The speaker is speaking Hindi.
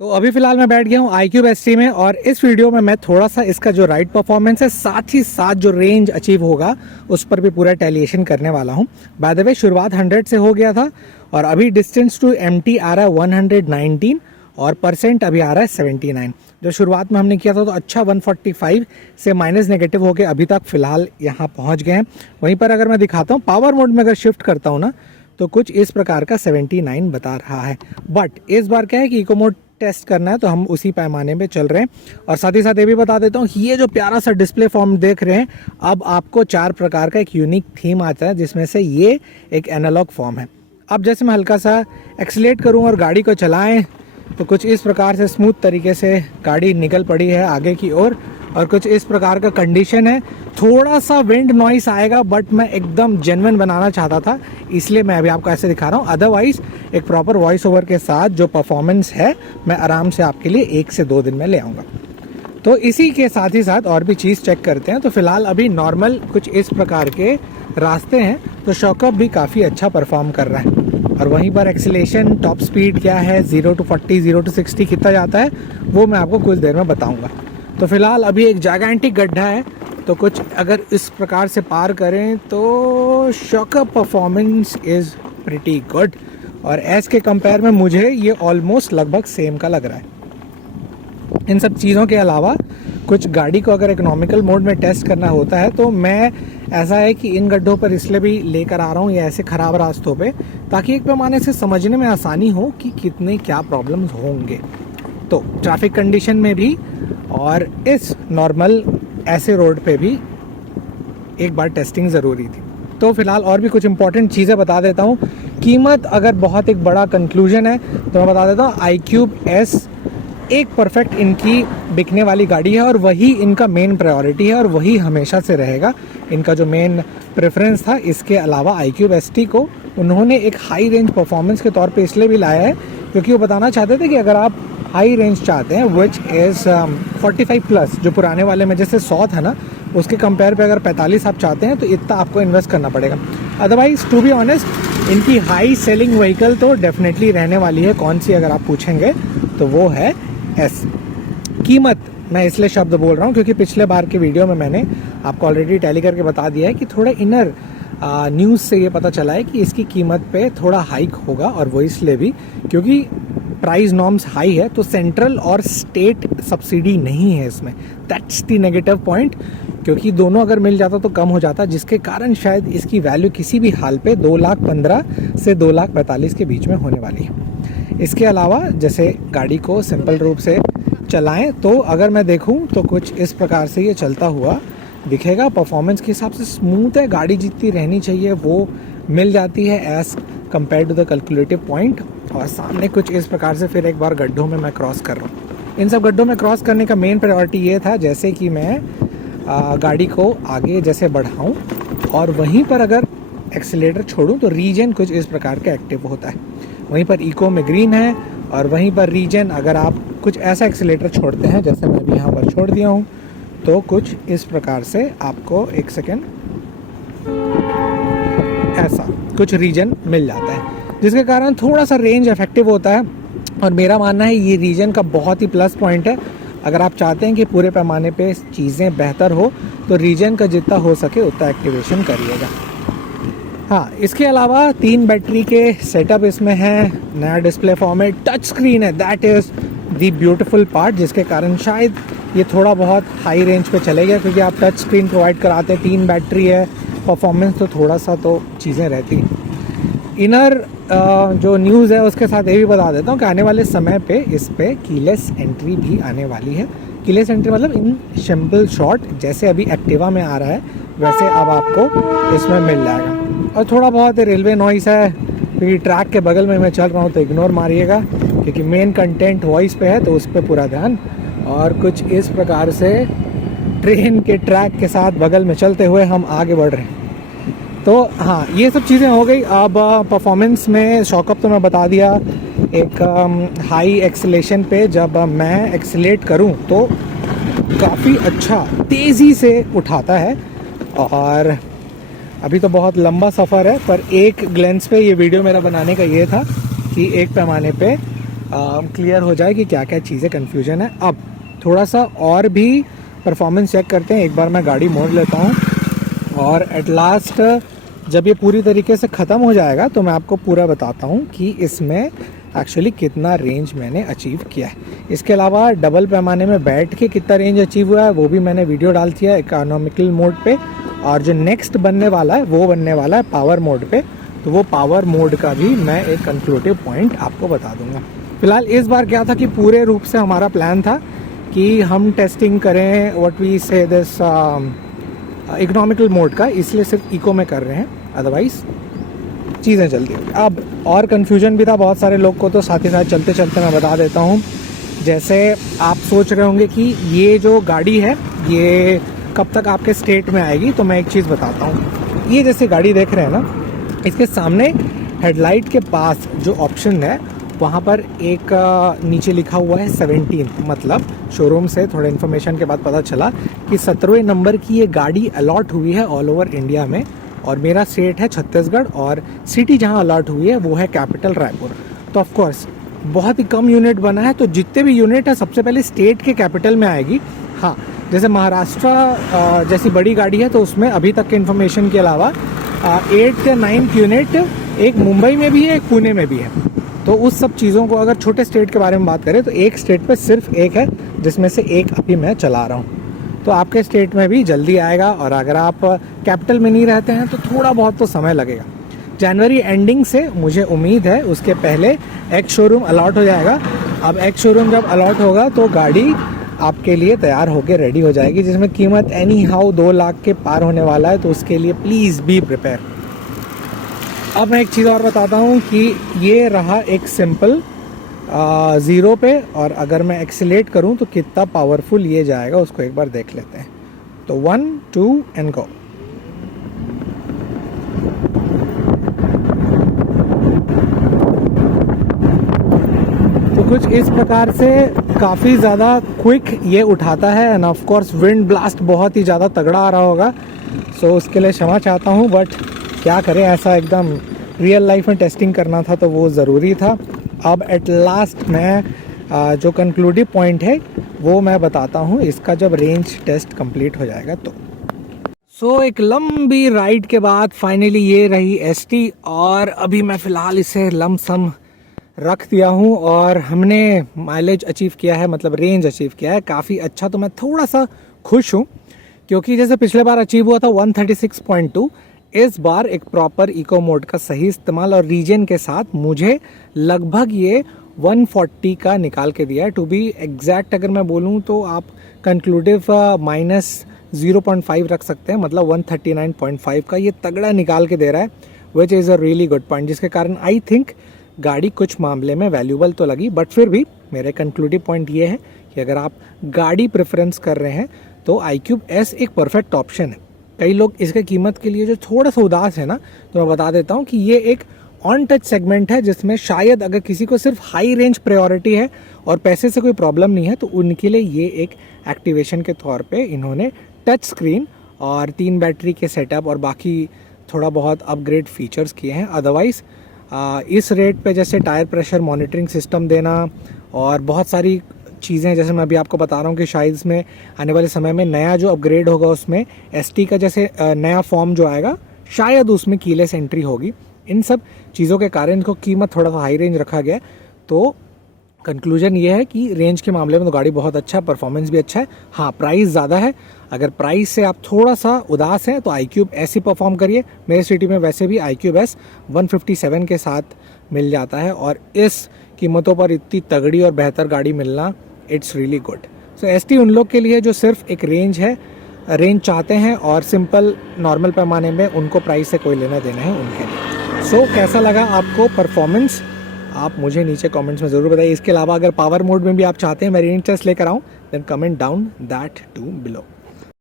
तो अभी फिलहाल मैं बैठ गया हूँ iQube ST में और इस वीडियो में मैं थोड़ा सा इसका जो राइड परफॉर्मेंस है साथ ही साथ जो रेंज अचीव होगा उस पर भी पूरा टैलिएशन करने वाला हूँ। बाय द वे शुरुआत 100 से हो गया था और अभी डिस्टेंस टू एम्प्टी आ रहा है 119 और परसेंट अभी आ रहा है 79। जो शुरुआत में हमने किया था तो अच्छा 145 से माइनस नेगेटिव होके अभी तक फिलहाल यहाँ पहुँच गए हैं। वहीं पर अगर मैं दिखाता हूँ पावर मोड में अगर शिफ्ट करता हूँ ना तो कुछ इस प्रकार का 79 बता रहा है। बट इस बार क्या है कि इको मोड टेस्ट करना है तो हम उसी पैमाने पे चल रहे हैं। और साथ ही साथ ये भी बता देता हूँ ये जो प्यारा सा डिस्प्ले फॉर्म देख रहे हैं अब आपको 4 प्रकार का एक यूनिक थीम आता है जिसमें से ये एक एनालॉग फॉर्म है। अब जैसे मैं हल्का सा एक्सीलेट करूँ और गाड़ी को चलाएं तो कुछ इस प्रकार से स्मूथ तरीके से गाड़ी निकल पड़ी है आगे की ओर और कुछ इस प्रकार का कंडीशन है। थोड़ा सा विंड नॉइस आएगा बट मैं एकदम जेन्युइन बनाना चाहता था इसलिए मैं अभी आपको ऐसे दिखा रहा हूँ। अदरवाइज एक प्रॉपर वॉइस ओवर के साथ जो परफॉर्मेंस है मैं आराम से आपके लिए 1 से 2 दिन में ले आऊँगा। तो इसी के साथ ही साथ और भी चीज़ चेक करते हैं। तो फिलहाल अभी नॉर्मल कुछ इस प्रकार के रास्ते हैं तो शॉकअप भी काफ़ी अच्छा परफॉर्म कर रहा है। और वहीं पर एक्सीलेशन टॉप स्पीड क्या है 0 to 40 0 to 60 कितना जाता है वो मैं आपको कुछ देर में बताऊंगा। तो फिलहाल अभी एक जायगेंटिक गड्ढा है तो कुछ अगर इस प्रकार से पार करें तो shock up performance is pretty good और एस के कंपेयर में मुझे ये ऑलमोस्ट लगभग सेम का लग रहा है। इन सब चीज़ों के अलावा कुछ गाड़ी को अगर इकोनॉमिकल मोड में टेस्ट करना होता है तो मैं ऐसा है कि इन गड्ढों पर इसलिए भी लेकर आ रहा हूँ या ऐसे ख़राब रास्तों पे ताकि एक पैमाने से समझने में आसानी हो कि कितने क्या प्रॉब्लम्स होंगे। तो ट्रैफिक कंडीशन में भी और इस नॉर्मल ऐसे रोड पे भी एक बार टेस्टिंग ज़रूरी थी। तो फिलहाल और भी कुछ इंपॉर्टेंट चीज़ें बता देता हूँ। कीमत अगर बहुत एक बड़ा कंक्लूजन है तो मैं बता देता हूँ iQube S एक परफेक्ट इनकी बिकने वाली गाड़ी है और वही इनका मेन प्रायोरिटी है और वही हमेशा से रहेगा इनका जो मेन प्रेफरेंस था। इसके अलावा iQube ST को उन्होंने एक हाई रेंज परफॉर्मेंस के तौर पे इसलिए भी लाया है क्योंकि वो बताना चाहते थे कि अगर आप हाई रेंज चाहते हैं विच इज़ 45 प्लस जो पुराने वाले में जैसे 100 था ना उसके कंपेयर पे अगर 45 आप चाहते हैं तो इतना आपको इन्वेस्ट करना पड़ेगा। अदरवाइज टू बी ऑनेस्ट इनकी हाई सेलिंग व्हीकल तो डेफिनेटली रहने वाली है। कौन सी अगर आप पूछेंगे तो वो है एस। कीमत मैं इसलिए शब्द बोल रहा हूँ क्योंकि पिछले बार के वीडियो में मैंने आपको ऑलरेडी टैली करके बता दिया है कि थोड़ा इनर न्यूज़ से ये पता चला है कि इसकी कीमत पे थोड़ा हाइक होगा और वो इसलिए भी क्योंकि प्राइस नॉर्म्स हाई है तो सेंट्रल और स्टेट सब्सिडी नहीं है इसमें। दैट्स द नेगेटिव पॉइंट क्योंकि दोनों अगर मिल जाता तो कम हो जाता जिसके कारण शायद इसकी वैल्यू किसी भी हाल पे 2,15,000 से 2,45,000 के बीच में होने वाली है। इसके अलावा जैसे गाड़ी को सिंपल रूप से चलाएं तो अगर मैं देखूं तो कुछ इस प्रकार से ये चलता हुआ दिखेगा। परफॉर्मेंस के हिसाब से स्मूथ है, गाड़ी जितनी रहनी चाहिए वो मिल जाती है as compared to the calculative point. और सामने कुछ इस प्रकार से फिर एक बार गड्ढों में मैं क्रॉस कर रहा हूँ। इन सब गड्ढों में क्रॉस करने का मेन प्रायोरिटी ये था जैसे कि मैं गाड़ी को आगे जैसे बढ़ाऊँ और वहीं पर अगर एक्सीलेटर छोड़ूँ तो रीजन कुछ इस प्रकार का एक्टिव होता है। वहीं पर इको में ग्रीन है और वहीं पर रीजन अगर आप कुछ ऐसा एक्सीलेटर छोड़ते हैं जैसे मैं भी यहाँ पर छोड़ दिया हूँ तो कुछ इस प्रकार से आपको एक सेकेंड ऐसा कुछ रीजन मिल जाता है जिसके कारण थोड़ा सा रेंज इफेक्टिव होता है। और मेरा मानना है ये रीजन का बहुत ही प्लस पॉइंट है। अगर आप चाहते हैं कि पूरे पैमाने पे चीज़ें बेहतर हो तो रीजन का जितना हो सके उतना एक्टिवेशन करिएगा। हाँ, इसके अलावा 3 बैटरी के सेटअप इसमें है, नया डिस्प्ले फॉर्म है, टच स्क्रीन है। That is the beautiful part जिसके कारण शायद ये थोड़ा बहुत हाई रेंज पे चलेगा क्योंकि आप टच स्क्रीन प्रोवाइड कराते हैं, 3 बैटरी है, परफॉर्मेंस तो थोड़ा सा तो चीज़ें रहती हैं। इनर जो न्यूज़ है उसके साथ ये भी बता देता हूँ कि आने वाले समय पे इस पे कीलेस एंट्री भी आने वाली है। कीलेस एंट्री मतलब इन सिंपल शॉट जैसे अभी एक्टिवा में आ रहा है वैसे अब आपको इसमें मिल जाएगा। और थोड़ा बहुत रेलवे नॉइस है क्योंकि ट्रैक के बगल में मैं चल रहा हूँ तो इग्नोर मारिएगा क्योंकि मेन कंटेंट वॉइस पे है तो उस पर पूरा ध्यान। और कुछ इस प्रकार से ट्रेन के ट्रैक के साथ बगल में चलते हुए हम आगे बढ़ रहे हैं। तो हाँ, ये सब चीज़ें हो गई। अब परफॉर्मेंस में शॉकअप तो मैं बता दिया। एक हाई एक्सीलेशन पे जब मैं एक्सीलेट करूँ तो काफ़ी अच्छा तेज़ी से उठाता है। और अभी तो बहुत लंबा सफ़र है पर एक ग्लेंस पे ये वीडियो मेरा बनाने का ये था कि एक पैमाने पे क्लियर हो जाए कि क्या क्या चीज़ें कन्फ्यूजन है। अब थोड़ा सा और भी परफॉर्मेंस चेक करते हैं। एक बार मैं गाड़ी मोड़ लेता हूँ और एट लास्ट जब ये पूरी तरीके से ख़त्म हो जाएगा तो मैं आपको पूरा बताता हूँ कि इसमें एक्चुअली कितना रेंज मैंने अचीव किया है। इसके अलावा डबल पैमाने में बैठ के कितना रेंज अचीव हुआ है वो भी मैंने वीडियो डाल दिया है इकोनॉमिकल मोड पे, और जो नेक्स्ट बनने वाला है वो बनने वाला है पावर मोड पे, तो वो पावर मोड का भी मैं एक कंक्लूसिव पॉइंट आपको बता दूंगा। फिलहाल इस बार क्या था कि पूरे रूप से हमारा प्लान था कि हम टेस्टिंग करें व्हाट वी से दिस इकोनॉमिकल मोड का, इसलिए सिर्फ इको में कर रहे हैं, अदरवाइज चीज़ें जल्दी होगी। अब और कन्फ्यूजन भी था बहुत सारे लोग को, तो साथ ही साथ चलते चलते मैं बता देता हूँ। जैसे आप सोच रहे होंगे कि ये जो गाड़ी है ये कब तक आपके स्टेट में आएगी, तो मैं एक चीज़ बताता हूँ। ये जैसे गाड़ी देख रहे हैं ना, इसके सामने हेडलाइट के पास जो ऑप्शन है वहाँ पर एक नीचे लिखा हुआ है 17, मतलब शोरूम से थोड़ा इन्फॉर्मेशन के बाद पता चला कि 17वें नंबर की ये गाड़ी अलॉट हुई है ऑल ओवर इंडिया में, और मेरा स्टेट है छत्तीसगढ़ और सिटी जहाँ अलॉट हुई है वो है कैपिटल रायपुर। तो ऑफ कोर्स बहुत ही कम यूनिट बना है, तो जितने भी यूनिट है सबसे पहले स्टेट के कैपिटल में आएगी। हाँ, जैसे महाराष्ट्र जैसी बड़ी गाड़ी है तो उसमें अभी तक के इन्फॉर्मेशन के अलावा 8 या 9 यूनिट एक मुंबई में भी है, एक पुणे में भी है। तो उस सब चीज़ों को अगर छोटे स्टेट के बारे में बात करें तो एक स्टेट पे सिर्फ एक है, जिसमें से एक अभी मैं चला रहा हूँ। तो आपके स्टेट में भी जल्दी आएगा, और अगर आप कैपिटल में नहीं रहते हैं तो थोड़ा बहुत तो समय लगेगा। जनवरी एंडिंग से मुझे उम्मीद है उसके पहले एक्स शोरूम अलॉट हो जाएगा। अब एक्स शोरूम जब अलॉट होगा तो गाड़ी आपके लिए तैयार होकर रेडी हो जाएगी, जिसमें कीमत एनी हाउ 2 लाख के पार होने वाला है, तो उसके लिए प्लीज़ बी प्रिपेयर। अब मैं एक चीज़ और बताता हूँ कि ये रहा एक सिंपल 0 पे, और अगर मैं एक्सीलेट करूँ तो कितना पावरफुल ये जाएगा उसको एक बार देख लेते हैं। तो 1 2 एंड गो। तो कुछ इस प्रकार से काफ़ी ज़्यादा क्विक ये उठाता है, end of course wind blast बहुत ही ज़्यादा तगड़ा आ रहा होगा, सो उसके लिए क्षमा चाहता हूँ, बट क्या करें, ऐसा एकदम रियल लाइफ में टेस्टिंग करना था तो वो ज़रूरी था। अब एट लास्ट मैं जो कंक्लूडिव पॉइंट है वो मैं बताता हूँ इसका जब रेंज टेस्ट कंप्लीट हो जाएगा तो। सो एक लंबी राइड के बाद फाइनली ये रही ST, और अभी मैं फ़िलहाल इसे लमसम रख दिया हूँ, और हमने माइलेज अचीव किया है, मतलब रेंज अचीव किया है काफ़ी अच्छा। तो मैं थोड़ा सा खुश हूँ, क्योंकि जैसे पिछले बार अचीव हुआ था 136.2, इस बार एक प्रॉपर इको मोड का सही इस्तेमाल और रीजन के साथ मुझे लगभग ये 140 का निकाल के दिया है। टू बी एग्जैक्ट अगर मैं बोलूँ तो आप कंक्लूडिव -0.5 रख सकते हैं, मतलब 139.5 का ये तगड़ा निकाल के दे रहा है, which is a really good point, जिसके कारण आई थिंक गाड़ी कुछ मामले में वैल्यूबल तो लगी। बट फिर भी मेरे कंक्लूडिव पॉइंट ये है कि अगर आप गाड़ी प्रेफरेंस कर रहे हैं तो iQube S एक परफेक्ट ऑप्शन है। कई लोग इसके कीमत के लिए जो थोड़ा सा उदास है ना, तो मैं बता देता हूँ कि ये एक ऑन टच सेगमेंट है, जिसमें शायद अगर किसी को सिर्फ हाई रेंज प्रायोरिटी है और पैसे से कोई प्रॉब्लम नहीं है तो उनके लिए ये एक एक्टिवेशन के तौर पे इन्होंने टच स्क्रीन और 3 बैटरी के सेटअप और बाकी थोड़ा बहुत अपग्रेड फीचर्स किए हैं। अदरवाइज़ इस रेट पे जैसे टायर प्रेशर मॉनिटरिंग सिस्टम देना और बहुत सारी चीज़ें, जैसे मैं अभी आपको बता रहा हूँ कि शायद इसमें आने वाले समय में नया जो अपग्रेड होगा उसमें ST का जैसे नया फॉर्म जो आएगा शायद उसमें कीलेस एंट्री होगी। इन सब चीज़ों के कारण इनको कीमत थोड़ा सा हाई रेंज रखा गया है। तो कंक्लूजन ये है कि रेंज के मामले में तो गाड़ी बहुत अच्छा है, परफॉर्मेंस भी अच्छा है। हाँ, प्राइस ज़्यादा है, अगर प्राइस से आप थोड़ा सा उदास हैं तो iQube S ही परफॉर्म करिए। मेरे सिटी में वैसे भी iQube S 157 के साथ मिल जाता है, और इस कीमतों पर इतनी तगड़ी और बेहतर गाड़ी मिलना it's really good. So ST उन लोग के लिए जो सिर्फ एक रेंज चाहते हैं और सिंपल नॉर्मल पैमाने में उनको प्राइस से कोई लेना देना है उनके लिए। सो कैसा लगा आपको परफॉर्मेंस, आप मुझे नीचे कमेंट्स में ज़रूर बताइए। इसके अलावा अगर पावर मोड में भी आप चाहते हैं मैं रेंज टेस्ट लेकर आऊँ, then comment down that to below.